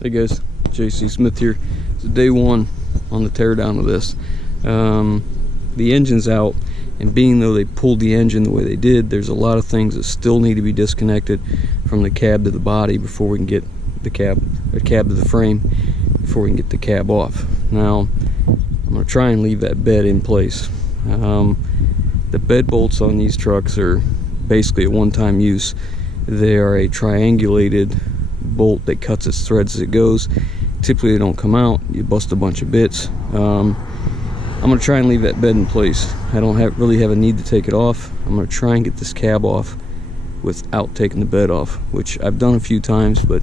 Hey guys, J.C. Smith here. It's day one on the teardown of this. The engine's out, and being though they pulled the engine the way they did, there's a lot of things that still need to be disconnected from the cab to the body before we can get the cab to the frame, before we can get the cab off. Now, I'm going to try and leave that bed in place. The bed bolts on these trucks are basically a one-time use. They are a triangulated bolt that cuts its threads as it goes. Typically they don't come out. You bust a bunch of bits. I'm going to try and leave that bed in place. I don't really have a need to take it off. I'm going to try and get this cab off without taking the bed off, which I've done a few times, but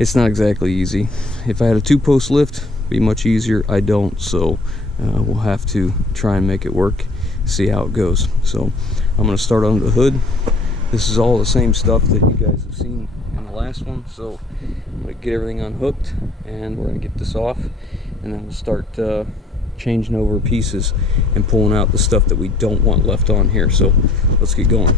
it's not exactly easy. If I had a 2-post lift, it'd be much easier. I don't, so we'll have to try and make it work, see how it goes. So I'm going to start under the hood. This is all the same stuff that you guys have seen in the last one, so I'm going to get everything unhooked and we're going to get this off, and then we'll start changing over pieces and pulling out the stuff that we don't want left on here. So let's get going.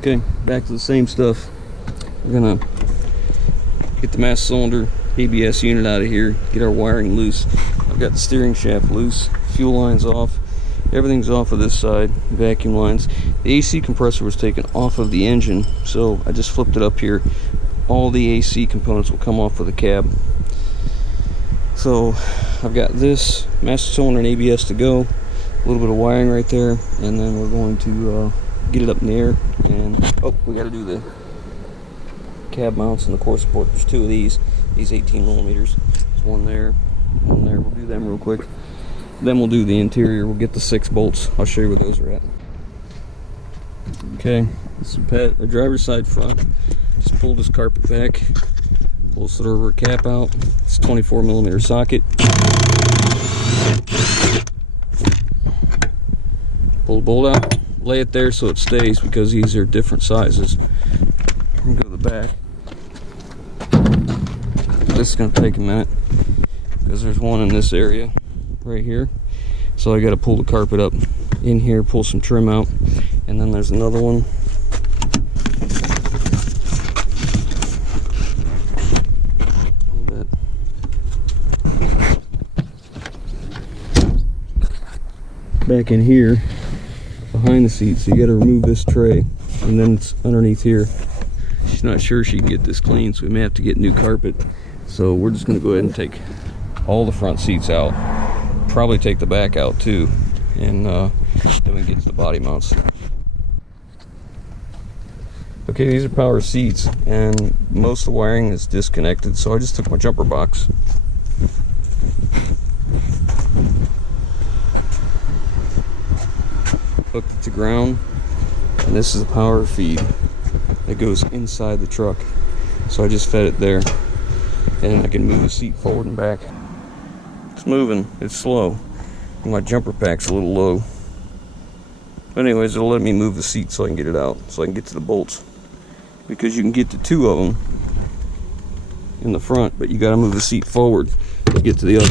Okay, back to the same stuff. We're gonna get the master cylinder ABS unit out of here, get our wiring loose. I've got the steering shaft loose, fuel lines off, everything's off of this side, vacuum lines. The AC compressor was taken off of the engine, so I just flipped it up here. All the AC components will come off of the cab. So I've got this master cylinder and ABS to go, a little bit of wiring right there, and then we're going to get it up in the air. And we got to do the cab mounts and the core support. There's 2 of these 18 millimeters. There's one there, one there. We'll do them real quick, then we'll do the interior. We'll get the 6 bolts. I'll show you where those are at. Okay, this is the driver's side front. Just pull this carpet back, pull this rubber cap out. It's a 24 millimeter socket. Pull the bolt out, lay it there so it stays, because these are different sizes. We're gonna go to the back. This is gonna take a minute because there's one in this area right here. So I gotta pull the carpet up in here, pull some trim out, and then there's another one. Back in here behind the seat, so you got to remove this tray, and then it's underneath here. She's not sure she can get this clean, so we may have to get new carpet. So we're just going to go ahead and take all the front seats out, probably take the back out too, and then we get to the body mounts. Okay, these are power seats, and most of the wiring is disconnected, so I just took my jumper box, hooked it to ground, and this is a power feed that goes inside the truck. So I just fed it there, and I can move the seat forward and back. It's moving, it's slow. My jumper pack's a little low. But anyways, it'll let me move the seat so I can get it out, so I can get to the bolts. Because you can get to 2 of them in the front, but you gotta move the seat forward to get to the other.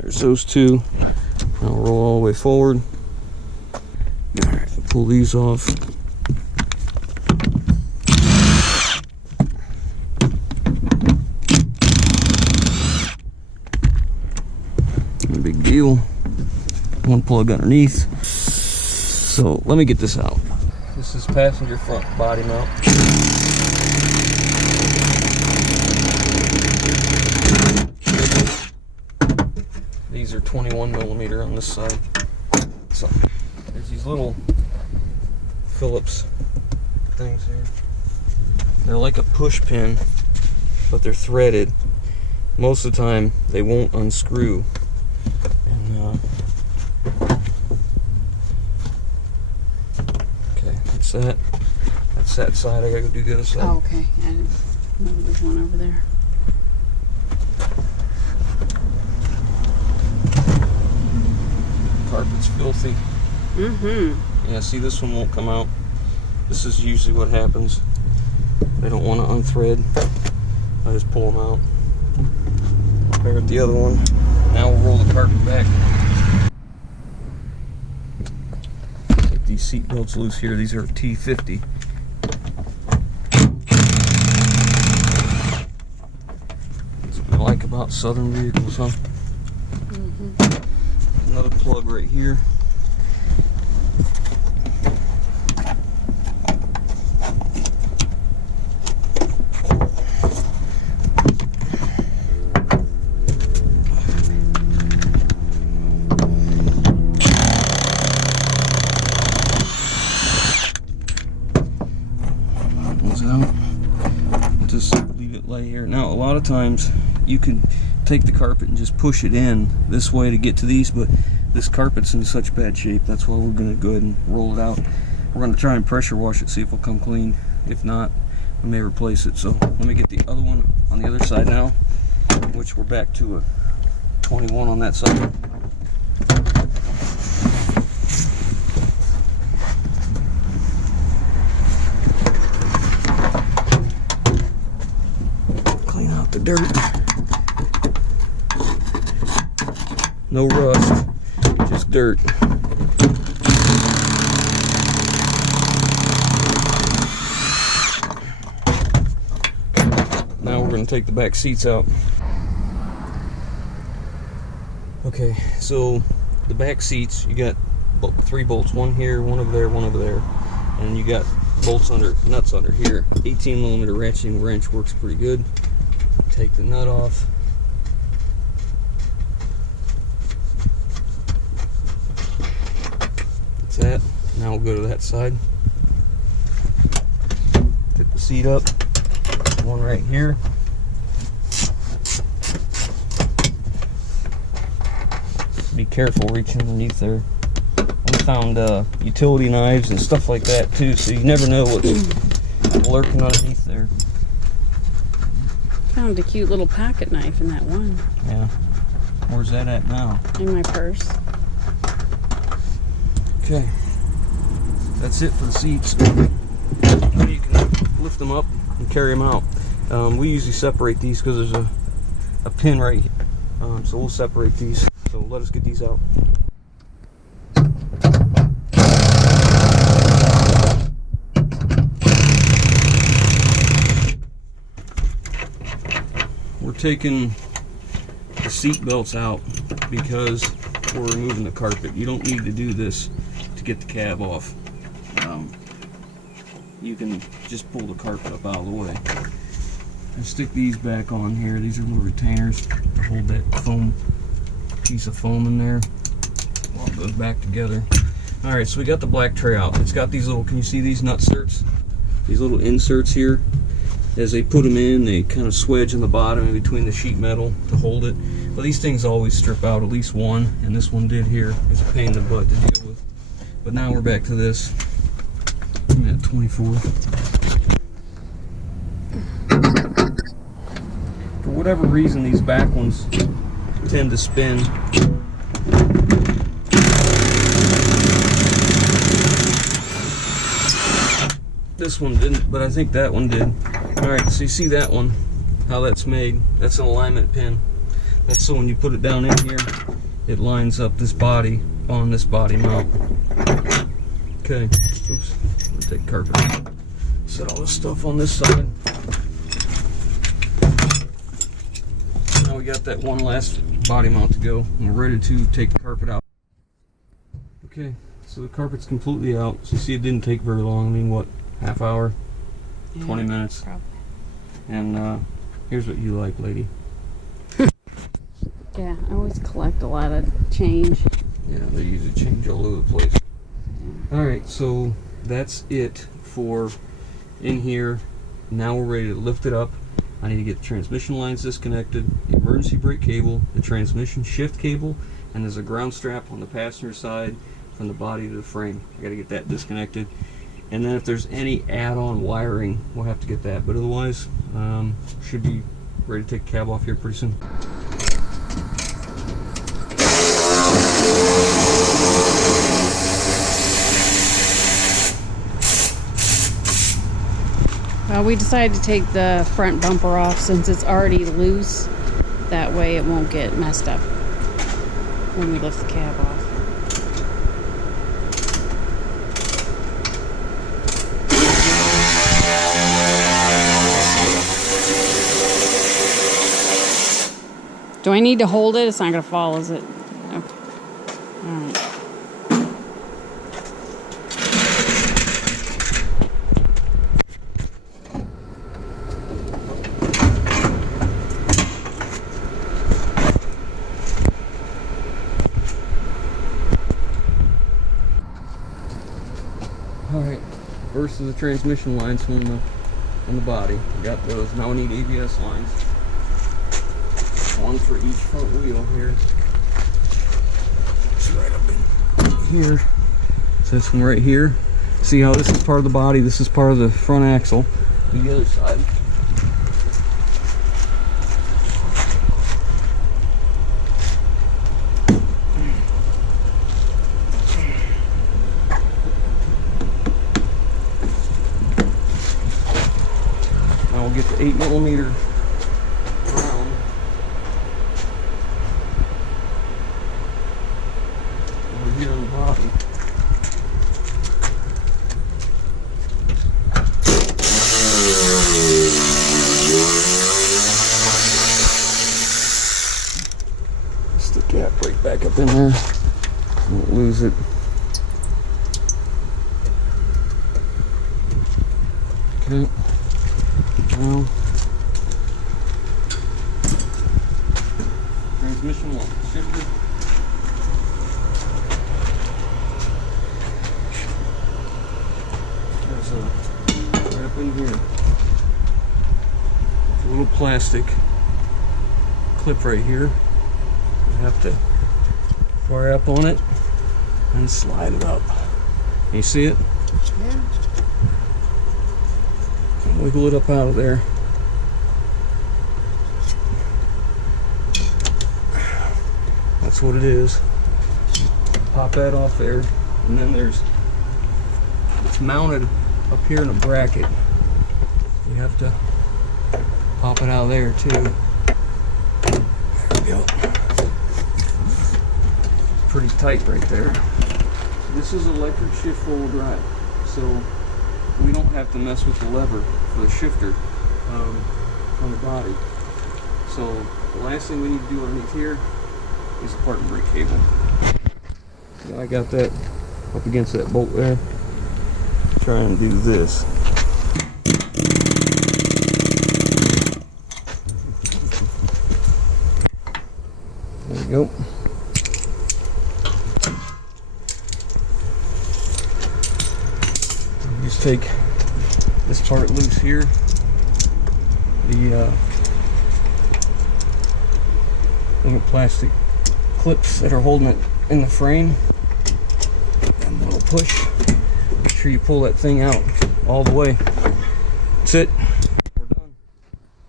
There's those 2. I'll roll all the way forward. Alright, pull these off. No big deal. One plug underneath. So let me get this out. This is passenger front body mount. These are 21 millimeter on this side. So there's these little Phillips things here. They're like a push pin but they're threaded. Most of the time they won't unscrew. And okay, that's that. That's that side. I gotta go do the other side. Oh, okay. I didn't know there's one over there. Carpet's filthy. Mm-hmm. Yeah, see, this one won't come out. This is usually what happens. They don't want to unthread. I just pull them out. There with the other one. Now we'll roll the carpet back. Take these seat belts loose here. These are T50. That's what I like about Southern vehicles, huh? Mm-hmm. Another plug right here. Out. Just leave it lay here. Now, a lot of times you can take the carpet and just push it in this way to get to these, but this carpet's in such bad shape. That's why we're going to go ahead and roll it out. We're going to try and pressure wash it, see if it'll come clean. If not, we may replace it. So let me get the other one on the other side now, which we're back to a 21 on that side. The dirt. No rust, just dirt. Now we're going to take the back seats out. Okay, so the back seats, you got 3 bolts, one here, one over there, one over there, and you got bolts under, nuts under here. 18mm ratcheting wrench works pretty good. Take the nut off. That's that. Now we'll go to that side. Tip the seat up. One right here. Be careful reaching underneath there. We found utility knives and stuff like that too, so you never know what's lurking underneath there. Found a cute little pocket knife in that one. Yeah. Where's that at now? In my purse. Okay. That's it for the seats. Now you can lift them up and carry them out. We usually separate these because there's a pin right here. So we'll separate these. So let us get these out. We're taking the seat belts out because we're removing the carpet. You don't need to do this to get the cab off. You can just pull the carpet up out of the way. And stick these back on here. These are little retainers to hold that foam, piece of foam in there. Lock those back together. Alright, so we got the black tray out. It's got these little, can you see these nut inserts? These little inserts here. As they put them in, they kind of swedge in the bottom in between the sheet metal to hold it. But these things always strip out at least one, and this one did here. It's a pain in the butt to deal with. But now we're back to this. I'm at 24. For whatever reason, these back ones tend to spin. This one didn't, but I think that one did. Alright, so you see that one, how that's made. That's an alignment pin. That's so when you put it down in here, it lines up this body on this body mount. Okay, oops, I'm gonna take carpet. Set all this stuff on this side. Now we got that one last body mount to go, and we're ready to take the carpet out. Okay, so the carpet's completely out. So you see it didn't take very long. I mean, what, half hour? Yeah, 20 minutes. Probably. And here's what you like, lady. Yeah, I always collect a lot of change. Yeah, they usually change all over the place. Alright, so that's it for in here. Now we're ready to lift it up. I need to get the transmission lines disconnected, the emergency brake cable, the transmission shift cable, and there's a ground strap on the passenger side from the body to the frame. I got to get that disconnected. And then if there's any add-on wiring, we'll have to get that. But otherwise, should be ready to take the cab off here pretty soon. We decided to take the front bumper off since it's already loose. That way it won't get messed up when we lift the cab off. Do I need to hold it? It's not going to fall, is it? Okay. All right. Alright, first is the transmission lines on the body. We got those. Now we need ABS lines. One for each front wheel here. It's right up in here. So this one right here. See how this is part of the body, this is part of the front axle. The other side. Now we'll get the 8mm round. Over here on the body. Stick that right back up in there. Won't lose it. Okay. Now, transmission lock shifter. There's a right up in here. There's a little plastic clip right here. You have to fire up on it and slide it up. Can you see it? Yeah. Wiggle it up out of there. That's what it is. Pop that off there, and then it's mounted up here in a bracket. You have to pop it out of there too. There we go. Pretty tight right there. This is electric shift forward drive, so we don't have to mess with the lever for the shifter on the body. So the last thing we need to do underneath here is the parking brake cable. So I got that up against that bolt there. Try and do this. There we go. Just take this part loose here. The little plastic clips that are holding it in the frame. And a little push. Make sure you pull that thing out all the way. That's it. We're done.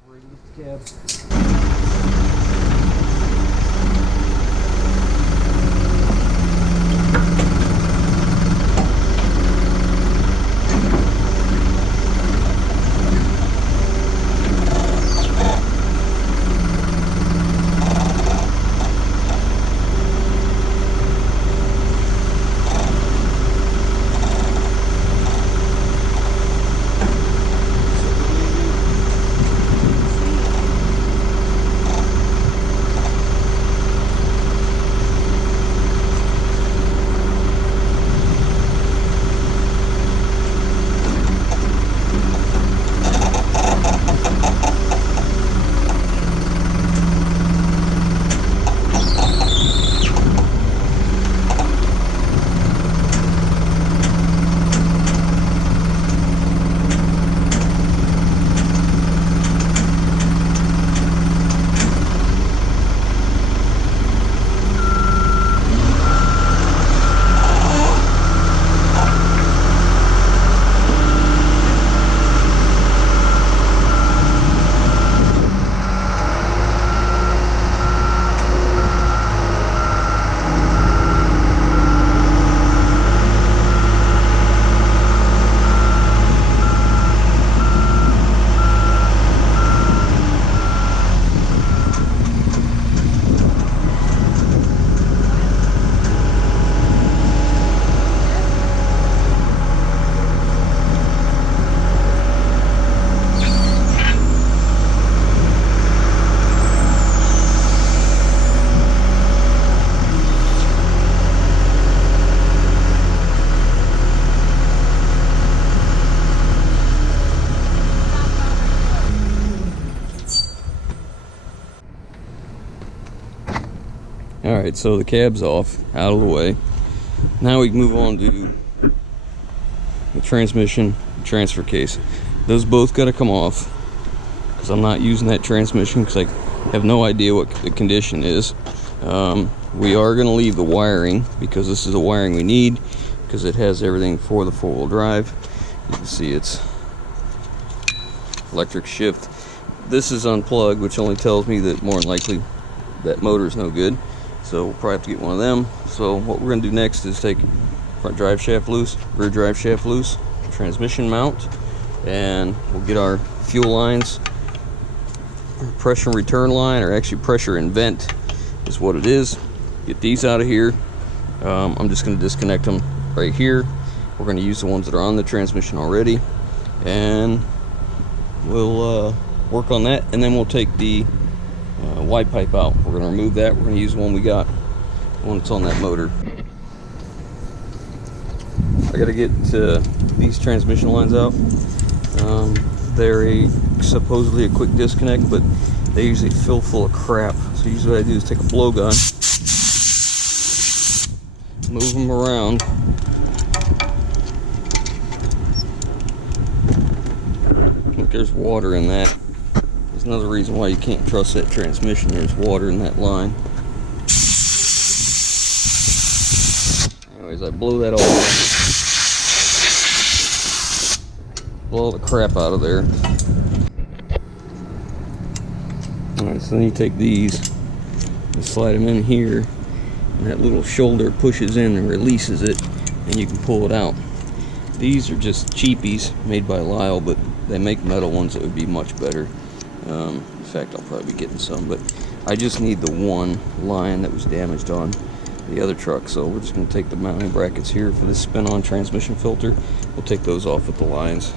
We're ready to lift the cab. Alright, so the cab's off, out of the way. Now we can move on to the transmission transfer case. Those both got to come off because I'm not using that transmission because I have no idea what the condition is. We are going to leave the wiring because this is the wiring we need because it has everything for the four-wheel drive. You can see it's electric shift. This is unplugged, which only tells me that more than likely that motor is no good. So we'll probably have to get one of them. So what we're going to do next is take front drive shaft loose, rear drive shaft loose, transmission mount, and we'll get our fuel lines, pressure return line, or actually pressure and vent is what it is. Get these out of here. I'm just going to disconnect them right here. We're going to use the ones that are on the transmission already, and we'll work on that, and then we'll take the Y pipe out. We're going to remove that. We're going to use the one we got, the one that's on that motor. I got to get these transmission lines out. They're supposedly a quick disconnect, but they usually fill full of crap. So usually what I do is take a blowgun, move them around, look, there's water in that. There's another reason why you can't trust that transmission. There's water in that line. Anyways, I blow that all away. Blow all the crap out of there. Alright, so then you take these and slide them in here, and that little shoulder pushes in and releases it, and you can pull it out. These are just cheapies made by Lyle, but they make metal ones that would be much better. In fact, I'll probably be getting some, but I just need the one line that was damaged on the other truck. So we're just going to take the mounting brackets here for this spin-on transmission filter. We'll take those off with the lines.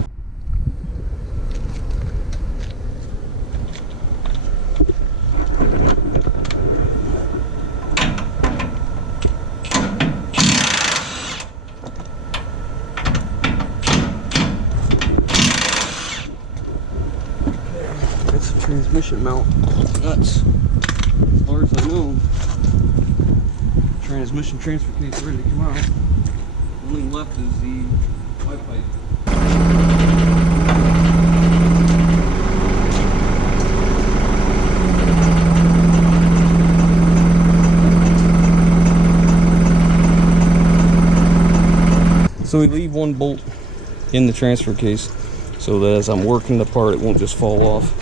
Transmission mount nuts. As far as I know, transmission transfer case ready to come out. Only left is the Y pipe. So we leave one bolt in the transfer case so that as I'm working the part, it won't just fall off.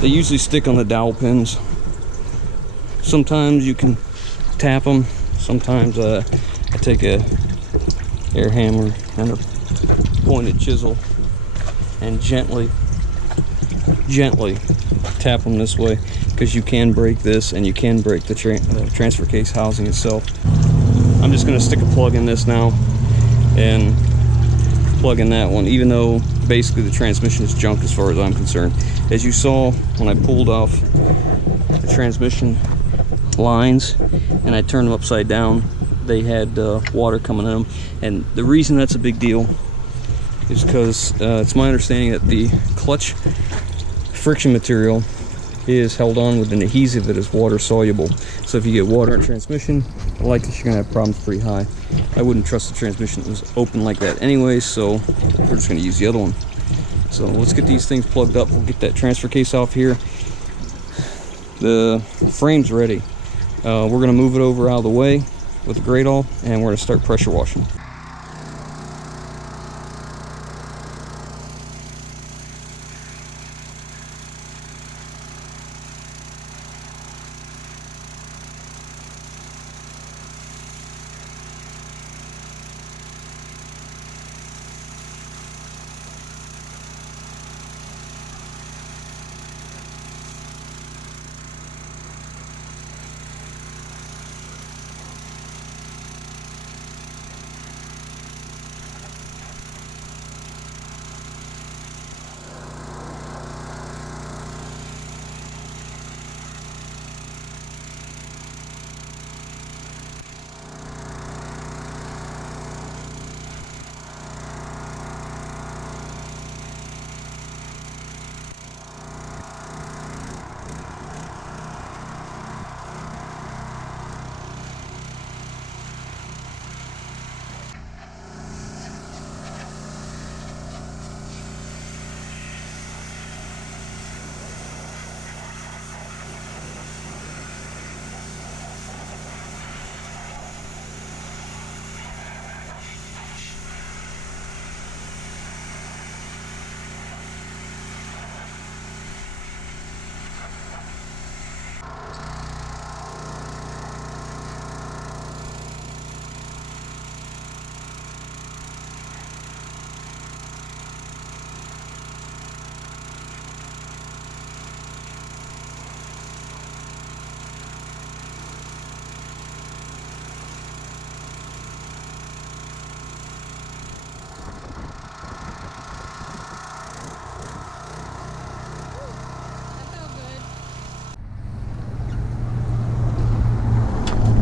They usually stick on the dowel pins. Sometimes you can tap them. Sometimes I take a air hammer and a pointed chisel and gently tap them this way, because you can break this and you can break the transfer case housing itself. I'm just going to stick a plug in this now and plug in that one, even though basically the transmission is junk as far as I'm concerned. As you saw when I pulled off the transmission lines and I turned them upside down, they had water coming in them, and the reason that's a big deal is because it's my understanding that the clutch friction material is held on with an adhesive that is water soluble. So if you get water in transmission, the likelihood you're gonna have problems pretty high. I wouldn't trust the transmission that was open like that anyway, so we're just gonna use the other one. So let's get these things plugged up. We'll get that transfer case off here. The frame's ready. We're gonna move it over out of the way with the grate all, and we're gonna start pressure washing.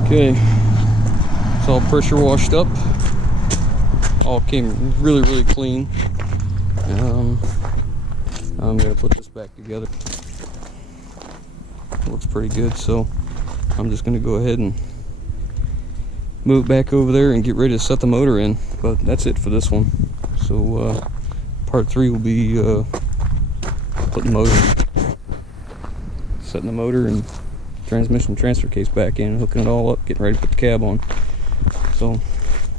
Okay, it's all pressure washed up. All came really clean. I'm gonna put this back together. Looks pretty good, so I'm just gonna go ahead and move it back over there and get ready to set the motor in. But that's it for this one. So part 3 will be putting the motor in. Setting the motor and transmission transfer case back in, hooking it all up, getting ready to put the cab on. So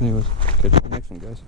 anyways, catch you in the next one, guys.